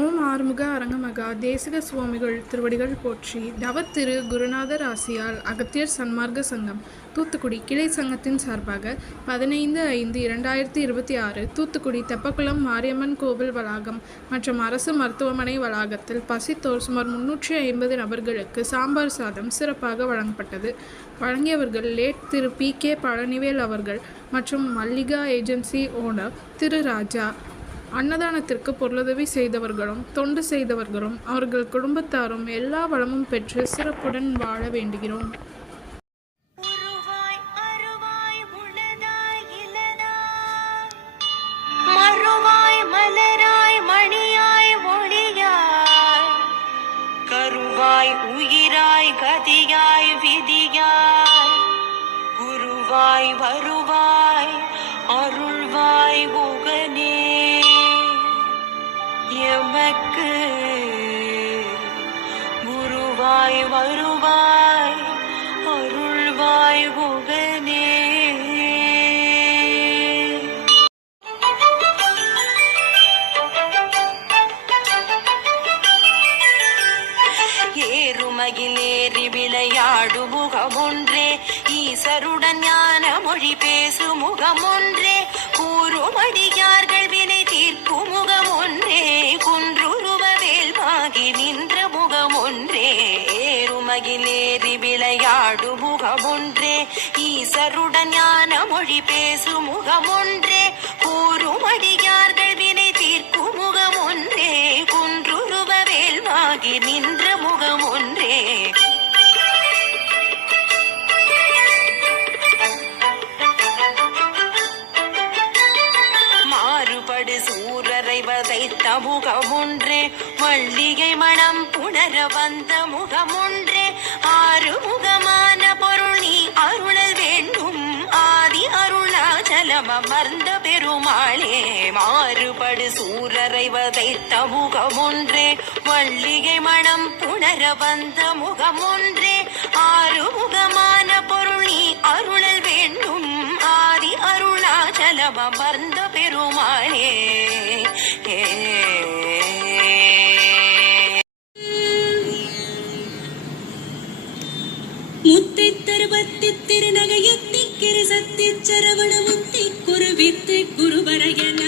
ஓம் ஆறுமுக அரங்கமகா தேசிக சுவாமிகள் திருவடிகள் போற்றி. தவத்திரு குருநாதர் ஆசியால் அகத்தியர் சன்மார்க்க சங்கம் தூத்துக்குடி கிளை சங்கத்தின் சார்பாக 15/5/2026 தூத்துக்குடி தெப்பக்குளம் மாரியம்மன் கோவில் வளாகம் மற்றும் அரசு மருத்துவமனை வளாகத்தில் பசித்தோர் சுமார் 350 நபர்களுக்கு சாம்பார் சாதம் சிறப்பாக வழங்கப்பட்டது. வழங்கியவர்கள் லேட் திரு PK பழனிவேல் அவர்கள் மற்றும் மல்லிகா ஏஜென்சி ஓனர் திரு ராஜா. அன்னதானத்திற்கு பொருளுதவி செய்தவர்களும் தொண்டு செய்தவர்களும் அவர்கள் குடும்பத்தாரும் எல்லா வளமும் பெற்று சிறப்புடன் வாழ வேண்டுகிறோம். உயிராய் கதியாய் விதியாய் குருவாய் வருவாய் அருள்வாய் குகனே எமக்கு குருவாய் வருவாய் அருள்வாய் குகனே. ஏறுமகிலேறி விளையாடு முகமொன்றே ஈசருடன் ஞான மொழி பேசு முகமொன்றே கூறுமடியார்கள் வினை தீர்க்கும் முகமொன்றே குன்றுருவ வேல்வாகி நின்ற முகமொன்றே. ஏறுமகிலேறி விளையாடு முகமொன்றே ஈசருடன் ஞான மொழி பேசு முகமொன்றே கூறுமடியார்கள் வினை தீர்க்கும் முகமொன்றே குன்றுருவ வேல்வாகி நின்ற முகமொன்றே. மாறுபடு சூரரை வதைத்த முகமொன்றே மல்லிகை மணம் புணர வந்த முகமொன்றே ஆறுமுகமான பொருள் நீ அருளல் வேண்டும் ஆதி அருணாச்சலம் அமர்ந்த பெருமாளே. மாறுபடு சூரரை வதைத்த முகமொன்றே மல்லிகை மணம் புணர வந்த முகமொன்றே ஆறுமுகமான பொருள் நீ அருளல் வேண்டும் ஆதி அருணாச்சலம் அமர்ந்த பெருமாளே. முத்தை தருவத்தி திருநகையத்தி கிருசத்தி சரவணமுத்தி குருவித்து குருவரையன